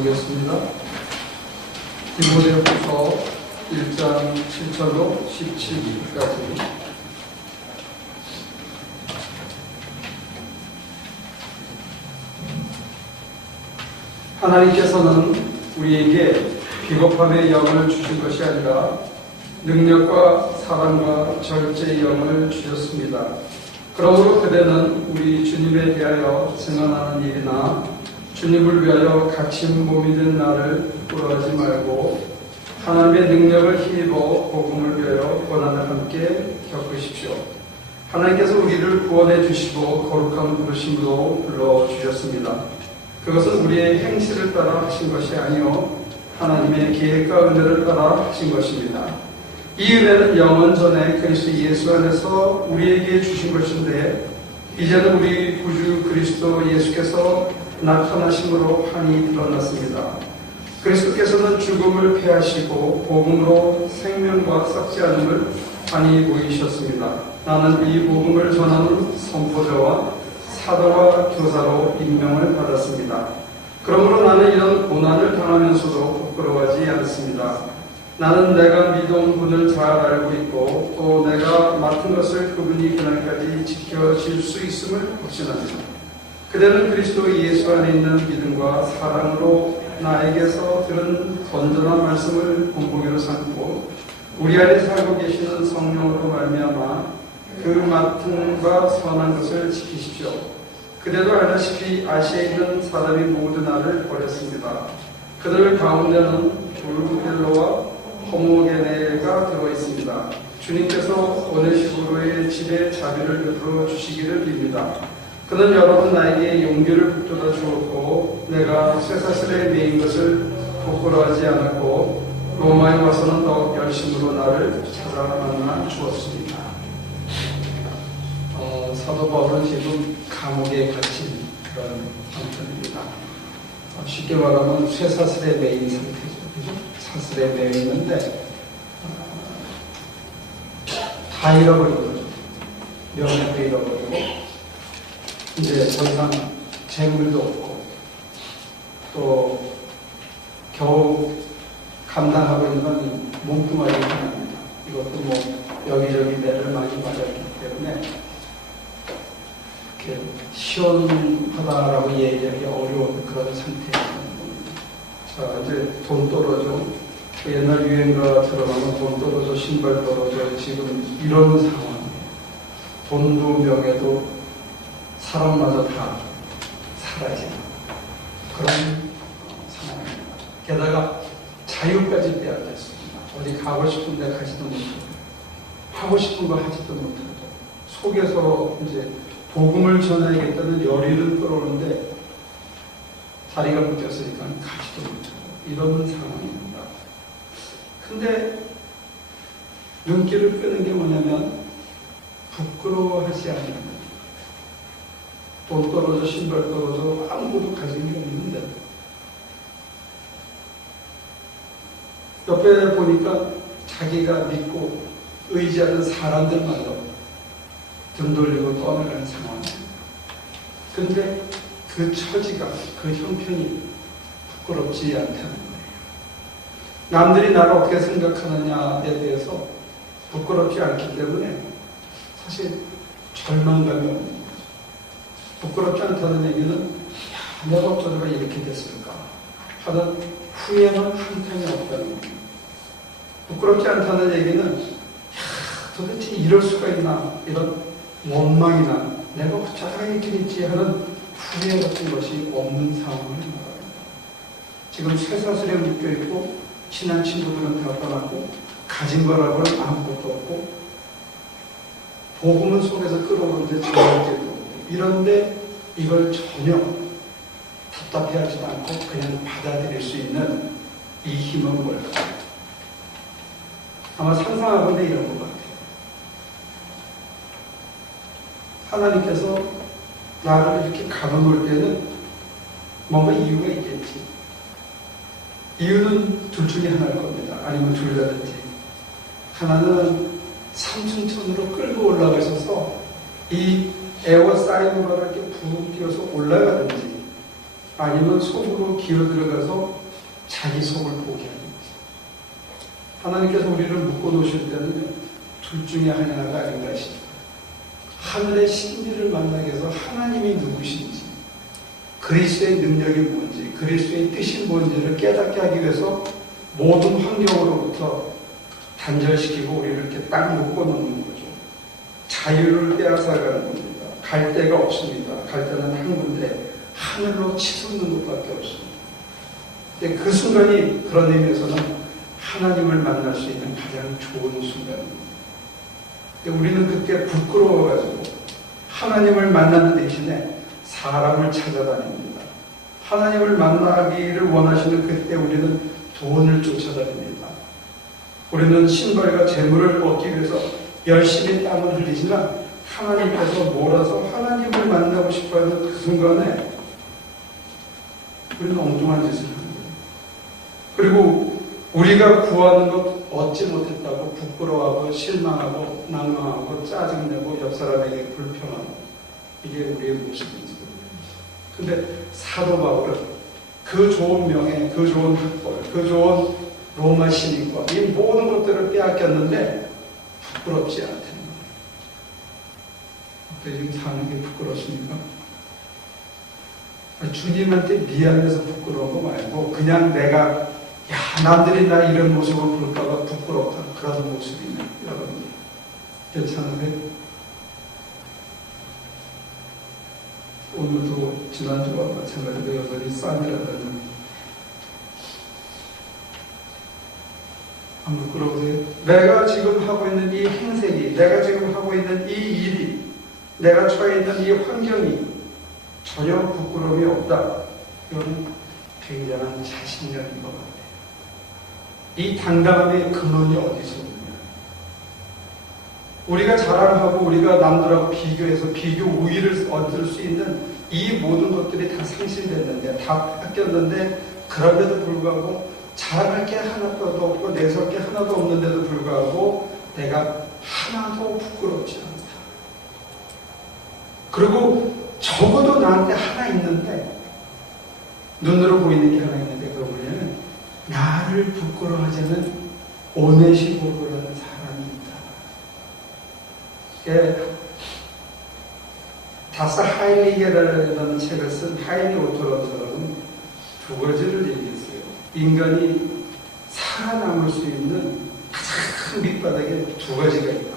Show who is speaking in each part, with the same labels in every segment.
Speaker 1: 보겠습니다. 디모데후서 1장 7절로 17절까지 하나님께서는 우리에게 비겁함의 영을 주신 것이 아니라 능력과 사랑과 절제의 영을 주셨습니다. 그러므로 그대는 우리 주님에 대하여 생각하는 일이나 주님을 위하여 갇힌 몸이 된 나를 부끄러워하지 말고 하나님의 능력을 힘입어 복음을 위하여 고난을 함께 겪으십시오. 하나님께서 우리를 구원해 주시고 거룩한 부르심으로 불러 주셨습니다. 그것은 우리의 행실을 따라 하신 것이 아니요 하나님의 계획과 은혜를 따라 하신 것입니다. 이 은혜는 영원 전에 그리스도 예수 안에서 우리에게 주신 것인데 이제는 우리 구주 그리스도 예수께서 나타나심으로 환히 드러났습니다. 그리스도께서는 죽음을 패하시고 복음으로 생명과 썩지 않음을 환히 보이셨습니다. 나는 이 복음을 전하는 선포자와 사도와 교사로 임명을 받았습니다. 그러므로 나는 이런 고난을 당하면서도 부끄러워하지 않습니다. 나는 내가 믿어온 분을 잘 알고 있고 또 내가 맡은 것을 그분이 그날까지 지켜질 수 있음을 확신합니다. 그대는 그리스도 예수 안에 있는 믿음과 사랑으로 나에게서 들은 건전한 말씀을 본보기로 삼고 우리 안에 살고 계시는 성령으로 말미암아 그 맡음과 선한 것을 지키십시오. 그대도 알다시피 아시아에 있는 사람이 모두 나를 버렸습니다. 그들 가운데는 울루벨로와 호모게네가 들어있습니다. 주님께서 오네시보로의 집에 자비를 베풀어 주시기를 빕니다. 그는 여러 번 나에게 용기를 북돋아 주었고 내가 쇠사슬에 매인 것을 부끄러워하지 않았고 로마에 와서는 더욱 열심으로 나를 찾아 만나 주었습니다. 어, 사도 바울은 지금 감옥에 갇힌 그런 상태입니다. 어, 쉽게 말하면 쇠사슬에 매인 상태죠. 그죠? 사슬에 매여 있는데 어, 다 잃어버린 거죠. 명예도 잃어버리고 이제 더 이상 재물도 없고 또 겨우 감당하고 있는 건 몸뚱아리 하나입니다. 이것도 뭐 여기저기 매를 많이 맞았기 때문에 이렇게 시원하다라고 얘기하기 어려운 그런 상태입니다. 자, 이제 돈 떨어져. 그 옛날 유행가 들어가면 돈 떨어져, 신발 떨어져. 지금 이런 상황이에요. 돈도 명예도 사람마저 다 사라지는 그런 상황입니다. 게다가 자유까지 빼앗겼습니다. 어디 가고 싶은데 가지도 못하고 하고 싶은 거 하지도 못하고 속에서 이제 복음을 전해야겠다는 열의는 끌어오는데 다리가 묶였으니까 가지도 못하고 이런 상황입니다. 근데 눈길을 끄는 게 뭐냐면 부끄러워하지 않는 것. 돈 떨어져 신발 떨어져 아무것도 가진 게 없는데 옆에 보니까 자기가 믿고 의지하는 사람들마다 등 돌리고 떠나가는 상황입니다. 근데 그 처지가, 그 형편이 부끄럽지 않다는 거예요. 남들이 나를 어떻게 생각하느냐에 대해서 부끄럽지 않기 때문에 사실 절망감이 없는. 부끄럽지 않다는 얘기는 야, 내가 어쩌다가 이렇게 됐을까 하는 후회는 한탄이 없다는 거예요. 부끄럽지 않다는 얘기는 야, 도대체 이럴 수가 있나 이런 원망이나 내가 어쩌다가 이렇게 됐지 하는 후회 같은 것이 없는 상황을 말합니다. 지금 쇠사슬에 묶여있고 친한 친구들은 다 떠났고 가진 거라고는 아무것도 없고 복음은 속에서 끌어오는데 없고 이런데 이걸 전혀 답답해하지도 않고 그냥 받아들일 수 있는 이 힘은 뭘까? 아마 상상하건대 이런 것 같아요. 하나님께서 나를 이렇게 가둬놓을 때는 뭔가 이유가 있겠지. 이유는 둘 중에 하나일 겁니다. 아니면 둘 다든지. 하나는 삼층천으로 끌고 올라가셔서 이 에워싸인 거를 이렇게 붕 뛰어서 올라가든지 아니면 속으로 기어 들어가서 자기 속을 포기하는 거죠. 하나님께서 우리를 묶어 놓으실 때는 둘 중에 하나가 아닌가 싶어요. 하늘의 신비를 만나게 해서 하나님이 누구신지, 그리스도의 능력이 뭔지, 그리스도의 뜻이 뭔지를 깨닫게 하기 위해서 모든 환경으로부터 단절시키고 우리를 이렇게 딱 묶어 놓는 거죠. 자유를 빼앗아가는 겁니다. 갈 데가 없습니다. 갈 데는 한 군데 하늘로 치솟는 것밖에 없습니다. 근데 그 순간이 그런 의미에서는 하나님을 만날 수 있는 가장 좋은 순간입니다. 우리는 그때 부끄러워가지고 하나님을 만나는 대신에 사람을 찾아다닙니다. 하나님을 만나기를 원하시는 그때 우리는 돈을 쫓아다닙니다. 우리는 신발과 재물을 얻기 위해서 열심히 땀을 흘리지만 하나님께서 몰아서 하나님을 만나고 싶어 하는 그 순간에 우리는 엉뚱한 짓을 합니다. 그리고 우리가 구하는 것 얻지 못했다고 부끄러워하고 실망하고 낭망하고 짜증내고 옆 사람에게 불평하고 이게 우리의 모습입니다. 근데 사도 바울은 그 좋은 명예, 그 좋은 학벌, 그 좋은 로마 신인과 이 모든 것들을 빼앗겼는데 부끄럽지 않다는 지금 사는 게 부끄럽습니까? 주님한테 미안해서 부끄러운 거 말고 그냥 내가 야 남들이 나 이런 모습을 볼까봐 부끄럽다 그런 모습이냐 여러분 괜찮으세요? 오늘도 지난주와 마찬가지로 여전히 싸늘하다는 안 부끄러우세요? 내가 지금 하고 있는 이 행색이 내가 지금 하고 있는 이 일이 내가 처해 있는 이 환경이 전혀 부끄러움이 없다. 이건 굉장한 자신감인 것 같아요. 이 당당함의 근원이 어디서 오느냐? 우리가 자랑하고 우리가 남들하고 비교해서 비교 우위를 얻을 수 있는 이 모든 것들이 다 상실됐는데 다 뺏겼는데 그럼에도 불구하고 자랑할 게 하나도 없고 내설 게 하나도 없는데도 불구하고 내가 하나도 부끄럽지 않다. 그리고 적어도 나한테 하나 있는데 눈으로 보이는 게 하나 있는데 그거 뭐냐면 나를 부끄러워하자는 오네시보로라는 사람이 있다. 예, 다스 하일리게라는 책을 쓴 하이니 오토라는 사람은 두 가지를 얘기했어요. 인간이 살아남을 수 있는 가장 밑바닥에 두 가지가 있다.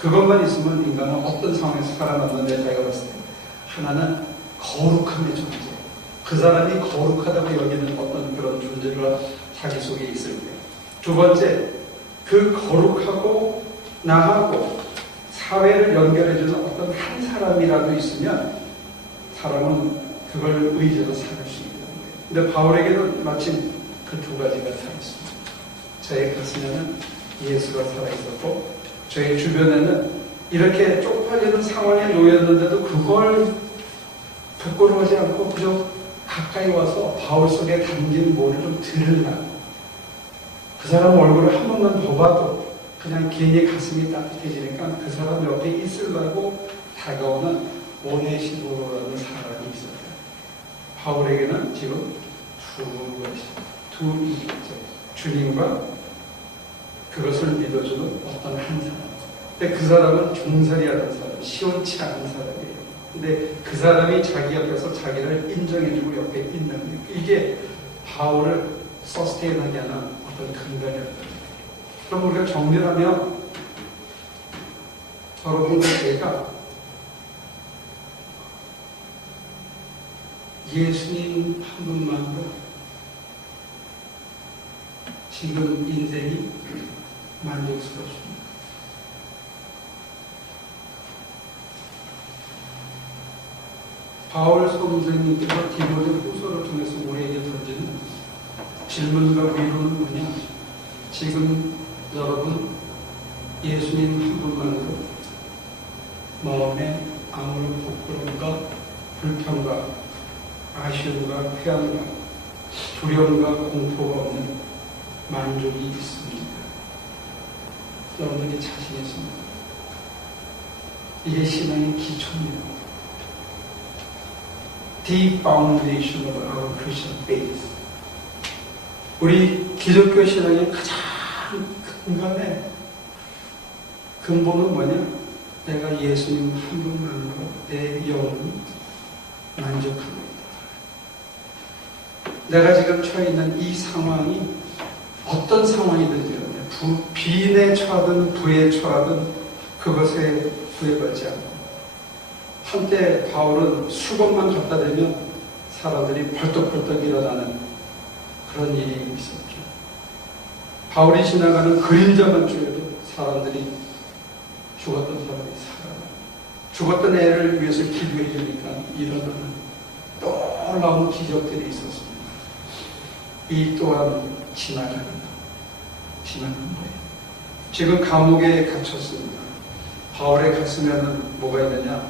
Speaker 1: 그것만 있으면 인간은 어떤 상황에서 살아남는데 제가 봤을 때 하나는 거룩함의 존재. 그 사람이 거룩하다고 여기는 어떤 그런 존재가 자기 속에 있을 때. 두 번째, 그 거룩하고 나하고 사회를 연결해주는 어떤 한 사람이라도 있으면 사람은 그걸 의지로 살을 수 있는 거예요. 근데 바울에게는 마침 그 두 가지가 다 있습니다. 저의 가슴에는 예수가 살아있었고, 저의 주변에는 이렇게 쪽팔리는 상황에 놓였는데도 그걸 부끄러워하지 않고 그저 가까이 와서 바울 속에 담긴 뭐를 좀 들으려고 그 사람 얼굴을 한 번만 더 봐도 그냥 괜히 가슴이 따뜻해지니까 그 사람 옆에 있으려고 다가오는 오네시보라는 사람이 있었어요. 바울에게는 지금 두 것이, 두 이죠. 주님과 그것을 믿어주는 어떤 한 사람. 근데 그 사람은 종살이 하는 사람, 시원치 않은 사람이에요. 근데 그 사람이 자기 옆에서 자기를 인정해주고 옆에 있는 이게 바울을 서스테인하게 하는 어떤 근간이었다. 그럼 우리가 정리하면 여러분과 제가 예수님 한 분만으로 지금 인생이 만족스럽습니다. 바울 선생님께서 디모데 후서를 통해서 우리에게 던지는 질문과 위로는 뭐냐? 지금 여러분 예수님 한 분만으로 마음에 아무런 부끄러움과 불평과 아쉬움과 회한과 두려움과 공포가 없는 만족이 있습니다. 여러분에게 자신 있습니다. 이게 신앙의 기초입니다. the foundation of our Christian faith. 우리 기독교 신앙의 가장 근간의 근본은 뭐냐? 내가 예수님 한 분만으로 내 영혼이 만족합니다. 내가 지금 처해 있는 이 상황이 어떤 상황이든지 부, 빈에 처하든 부에 처하든 그것에 구애받지 않고 한때 바울은 수건만 갖다 대면 사람들이 벌떡벌떡 일어나는 그런 일이 있었죠. 바울이 지나가는 그림자만 쪼여도 사람들이 죽었던 사람이 살아 죽었던 애를 위해서 기도해 주니까 일어나는 놀라운 기적들이 있었습니다. 이 또한 지나가는 지나는 거예요. 지금 감옥에 갇혔습니다. 바울의 가슴에는 뭐가 있느냐?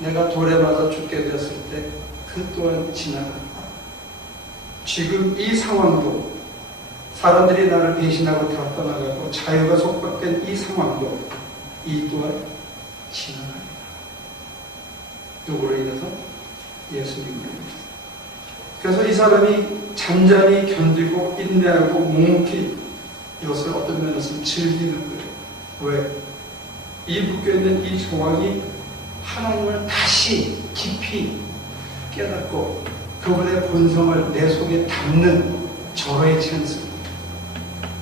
Speaker 1: 내가 돌에 맞아 죽게 되었을 때 그 또한 지나간다. 지금 이 상황도 사람들이 나를 배신하고 다 떠나가고 자유가 속박된 이 상황도 이 또한 지나갑니다. 누구로 인해서? 예수님으로 인해서. 그래서 이 사람이 잠잠히 견디고 인내하고 묵묵히 이것을 어떤 면에서 즐기는 거예요. 왜? 이 묶여있는 이 조항이 하나님을 다시 깊이 깨닫고 그분의 본성을 내 속에 담는 저의 찬스.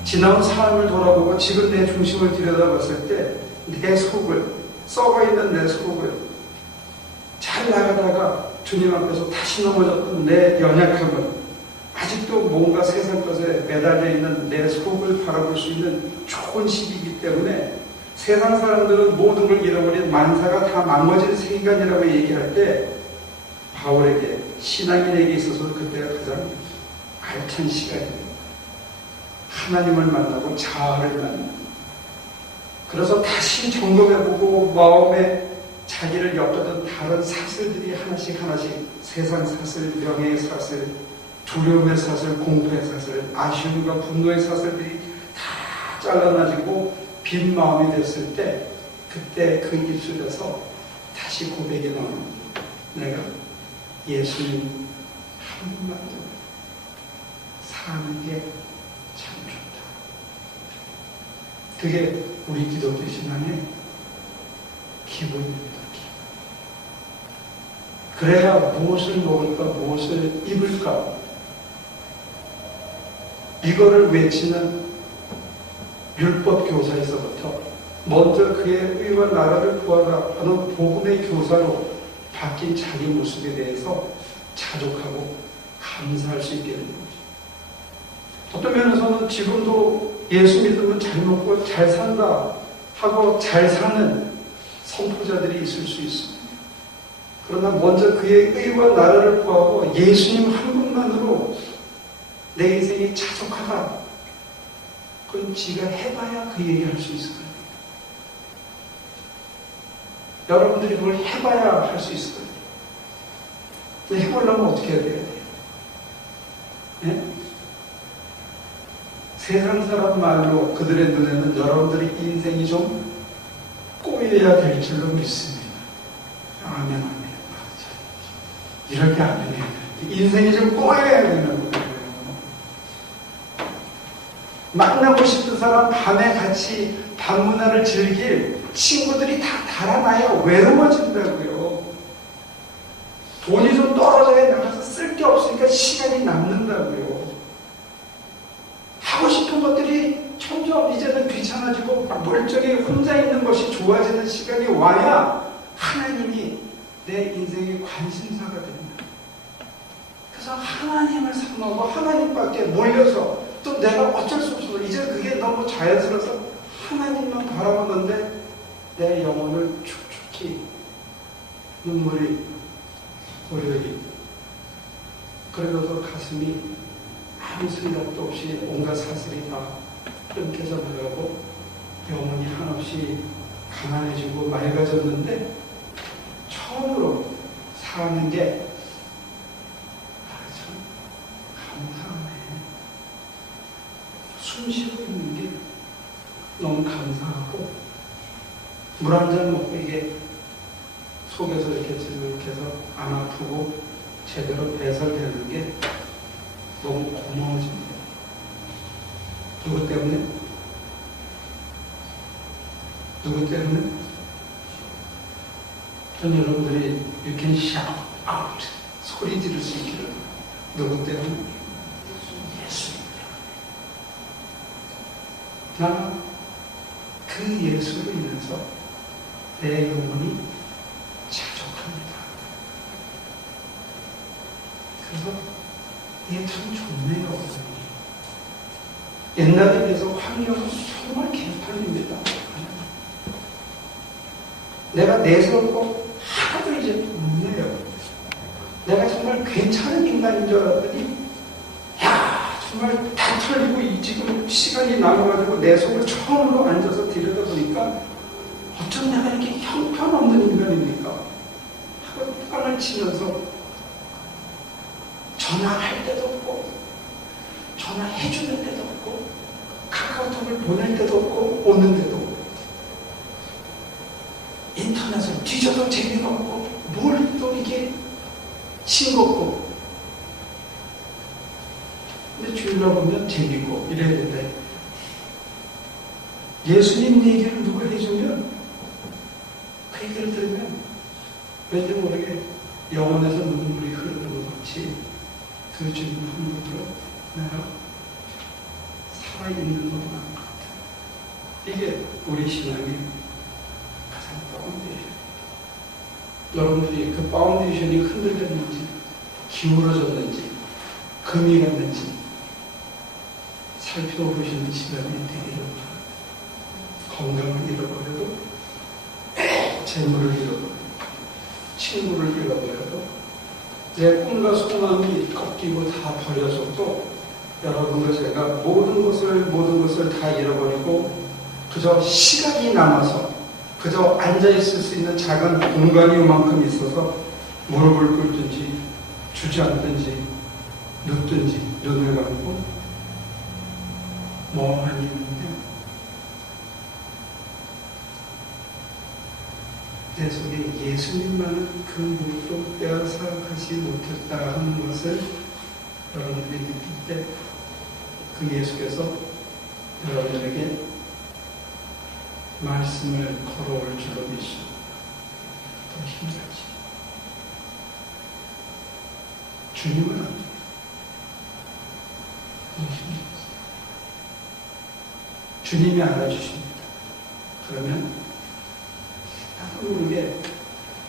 Speaker 1: 지나온 삶을 돌아보고 지금 내 중심을 들여다봤을 때 내 속을 썩어 있는 내 속을 잘 나가다가 주님 앞에서 다시 넘어졌던 내 연약함을 아직도 뭔가 세상 매달려 있는 내 속을 바라볼 수 있는 좋은 시기이기 때문에 세상 사람들은 모든 걸 잃어버린 만사가 다 망가진 세간이라고 얘기할 때 바울에게 신앙인에게 있어서 그때가 가장 알찬 시간이에요. 하나님을 만나고 자아를 만나고 그래서 다시 점검해보고 마음에 자기를 엮었던 다른 사슬들이 하나씩 하나씩 세상 사슬, 명예의 사슬, 두려움의 사슬, 공포의 사슬, 아쉬움과 분노의 사슬들이 다 잘라나지고 빈 마음이 됐을 때 그때 그 입술에서 다시 고백이 나오는 내가 예수님 한 분만도 사는 게 참 좋다. 그게 우리 기독교 신앙의 기본입니다. 그래야 무엇을 먹을까, 무엇을 입을까, 이거를 외치는 율법 교사에서부터 먼저 그의 의와 나라를 구하라 하는 복음의 교사로 바뀐 자기 모습에 대해서 자족하고 감사할 수 있게 되는 거죠. 어떤 면에서는 지금도 예수 믿으면 잘 먹고 잘 산다 하고 잘 사는 선포자들이 있을 수 있습니다. 그러나 먼저 그의 의와 나라를 구하고 예수님 한 분만으로 내 인생이 자족하다. 그건 지가 해봐야 그 얘기할 수 있을 거예요. 여러분들이 그걸 해봐야 할 수 있을 거예요. 근데 해보려면 어떻게 해야 돼요? 네? 세상 사람 말로 그들의 눈에는 여러분들의 인생이 좀 꼬여야 될 줄로 믿습니다. 아멘, 아멘. 이렇게 안 되네. 인생이 좀 꼬여야 되는 거예요. 만나고 싶은 사람 밤에 같이 밤문화를 즐길 친구들이 다 달아나야 외로워진다고요. 돈이 좀 떨어져야 나가서 쓸 게 없으니까 시간이 남는다고요. 하고 싶은 것들이 점점 이제는 귀찮아지고 멀쩡히 혼자 있는 것이 좋아지는 시간이 와야 하나님이 내 인생의 관심사가 됩니다. 그래서 하나님을 사모하고 하나님밖에 몰려서 또 내가 어쩔 수 없어 이제 그게 너무 자연스러워서 하나님만 바라보는데 내 영혼을 축축히 눈물이 고려이 그러면서 가슴이 아무 생각도 없이 온갖 사슬이 다 끊겨져 나가고 영혼이 한없이 가난해지고 맑아졌는데 처음으로 사는 게 아, 참 감사하네. 숨 쉬고 있는 게 너무 감사하고 물 한 잔 먹고 이게 속에서 이렇게 지금 이렇게 해서 안 아프고 제대로 배설되는 게 너무 고마워집니다. 누구 때문에? 누구 때문에? 전 여러분들이 이렇게 out 소리 지를 수 있기를 누구 때문에? 때문에. 나그 예수로 인해서 내 영혼이 자족합니다. 그래서 이게 참 좋네요. 옛날에 비해서 환경은 정말 개판입니다. 내가 내세웠고 하나도 이제 없네요. 내가 정말 괜찮은 인간인 줄 알았더니 야 정말 다 털리고 이 지금 시간이 남아가지고 내 속을 처음으로 앉아서 들여다보니까 어쩜 내가 이렇게 형편없는 인간입니까? 하고 땅을 치면서 전화할 때도 없고 전화해주는 데도 없고 카카오톡을 보낼 때도 없고 오는 데도 없고 인터넷을 뒤져도 재미가 없고 뭘 또 이게 싱겁고 근데 주일날 보면 재밌고 이래야 되는데 예수님 얘기를 누가 해주면 그 얘기를 들으면 왠지 모르게 영혼에서 눈물이 흐르는 것 같이 그 주님 품으로 내가 살아있는 것만 같아. 이게 우리 신앙의 가장 파운데이션. 여러분들이 그 파운데이션이 흔들렸는지, 기울어졌는지, 금이 갔는지 살펴보시는 시간이 되기를 건강을 잃어버려도, 재물을 잃어버려도, 친구를 잃어버려도, 내 꿈과 소망이 꺾이고 다 버려져도 여러분과 제가 모든 것을 모든 것을 다 잃어버리고 그저 시간이 남아서 그저 앉아 있을 수 있는 작은 공간이 요만큼 있어서 무릎을 꿇든지 주저앉든지 눕든지 눈을 감고 멍하니 있는데 내 속에 예수님만은 그 무엇도 빼앗아가지 못했다 하는 것을 여러분들이 느낄 때 그 예수께서 여러분에게 말씀을 걸어올 줄로 믿으시고 더 힘들지. 주님은 안 돼요. 더 힘들지. 주님이 알아주십니다. 그러면 모르게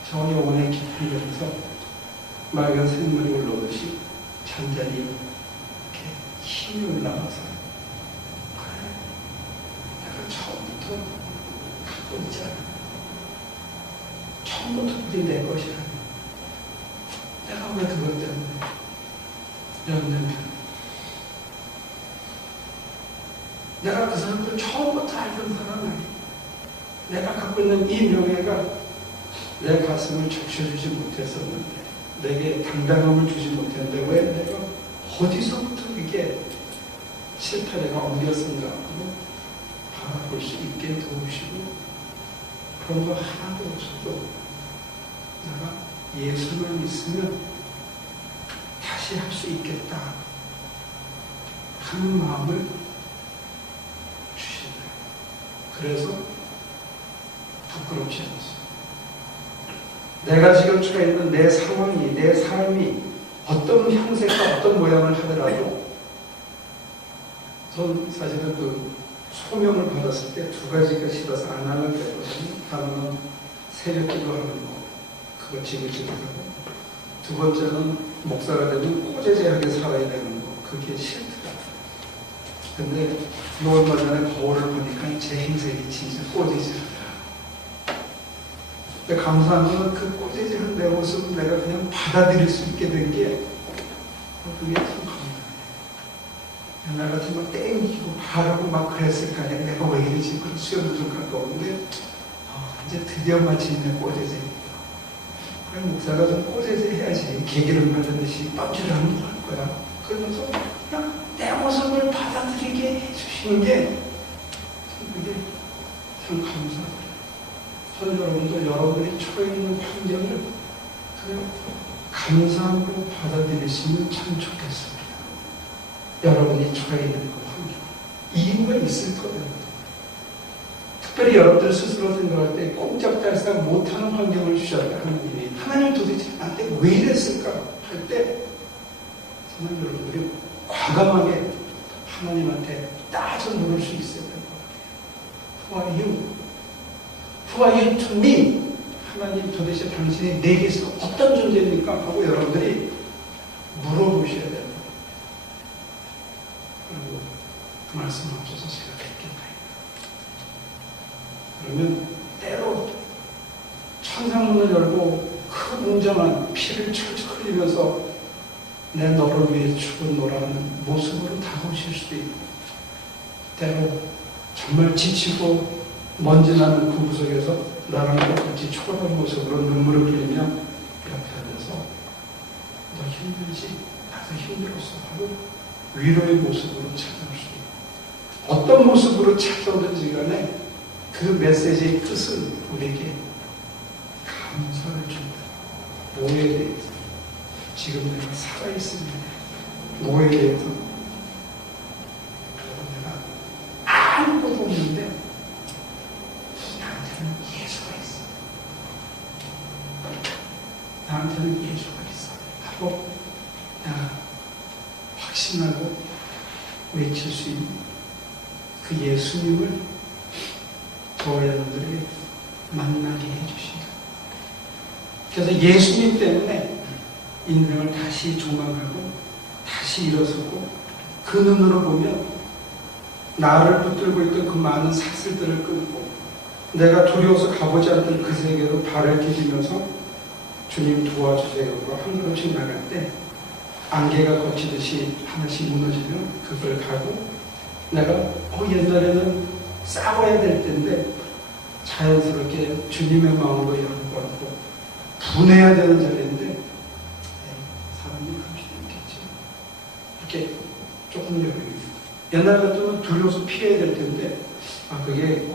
Speaker 1: 저 영혼의 깊은 곳에서 맑은 샘물이 올라오듯이 잠자리 이렇게 힘이 올라와서 그래 내가 처음부터 갖고 있잖아 처음부터 그게 내 것이라 내가 왜 그것 때문에 편 내가 그 사람들 처음부터 알던 사람 아니야 내가 갖고 있는 이 명예가 내 가슴을 적셔주지 못했었는데 내게 당당함을 주지 못했는데 왜 내가 어디서부터 이게 실타래가 옮겼은가 하고 바라볼 수 있게 도우시고 그런 거 하나도 없어도 내가 예수만 있으면 다시 할 수 있겠다 하는 마음을 주신다. 그래서 부끄럽지 않습니다. 내가 지금 처해 있는 내 상황이, 내 삶이 어떤 형색과 어떤 모양을 하더라도 전 사실은 그 소명을 받았을 때 두 가지가 싫어서 안 하는 데거든요. 하나는 새벽 기도하는 거, 그거 지그지그하고 두 번째는 목사가 되면 꼬재재하게 살아야 되는 거, 그게 싫더라고요. 근데 요 얼마 전에 거울을 보니까 제 행색이 진짜 꼬재재하더라고요. 근데 감사한 건 그 꼬재지한 내 모습을 내가 그냥 받아들일 수 있게 된 게, 그게 참 감사해요. 옛날 같으면 땡기고 바라고 막 그랬을 거 아니야. 내가 왜 이러지? 그런 수염도 좀 가까운데, 아, 이제 드디어 마침내 꼬재지. 그럼 목사가 좀 꼬재지 해야지. 개기름 바르듯이 ปั๊질하는 거할 거야. 그러면서 그냥 내 모습을 받아들이게 해주시는 게, 참 그게 참 감사해요. 저는 여러분도 여러분들이 처해 있는 환경을 그냥 감사함으로 받아들이시면 참 좋겠습니다. 여러분이 처해 있는 그 환경. 이유가 있을 거예요. 특별히 여러분들 스스로 생각할 때 꼼짝달싹 못하는 환경을 주셨다 하나님이 하나님 도대체 나한테 왜 이랬을까 할때 저는 여러분들이 과감하게 하나님한테 따져 물을 수 있어야 돼요. Who are? Who are you to me? 하나님 도대체 당신이 내게서 어떤 존재입니까? 하고 여러분들이 물어보셔야 돼요. 그리고 그 말씀 앞서서 제가 뵙겠나요? 그러면 때로 천상문을 열고 큰 웅장한 피를 철철 흘리면서 내 너를 위해 죽은노라는 모습으로 다가오실 수도 있고 때로 정말 지치고 먼지 나는 그 구석에서 나랑 똑같이 초라한 모습으로 눈물을 흘리며 앉아서 너 힘들지? 나도 힘들었어 하고 위로의 모습으로 찾아올 수 있고 어떤 모습으로 찾아오든지 간에 그 메시지의 뜻은 우리에게 감사를 준다. 뭐에 대해서 지금 내가 살아있습니다. 뭐에 대해서 내가 아무것도 없는데 나한테는 예수가 있어. 나한테는 예수가 있어. 하고 내가 확신하고 외칠 수 있는 그 예수님을 저와 여러분들에게 만나게 해주신다. 그래서 예수님 때문에 인생을 다시 종합하고 다시 일어서고 그 눈으로 보면 나를 붙들고 있던 그 많은 사슬들을 끊고 내가 두려워서 가보지 않던 그 세계로 발을 디디면서 주님 도와주세요가 한 걸음씩 나갈 때 안개가 거치듯이 하나씩 무너지면 그걸 가고 내가 어 옛날에는 싸워야 될 텐데 자연스럽게 주님의 마음으로 분해야 되는 자리인데 에이, 사람이 수도 있겠지 이렇게 조금 여유 옛날 같으면 두려워서 피해야 될 텐데 아 그게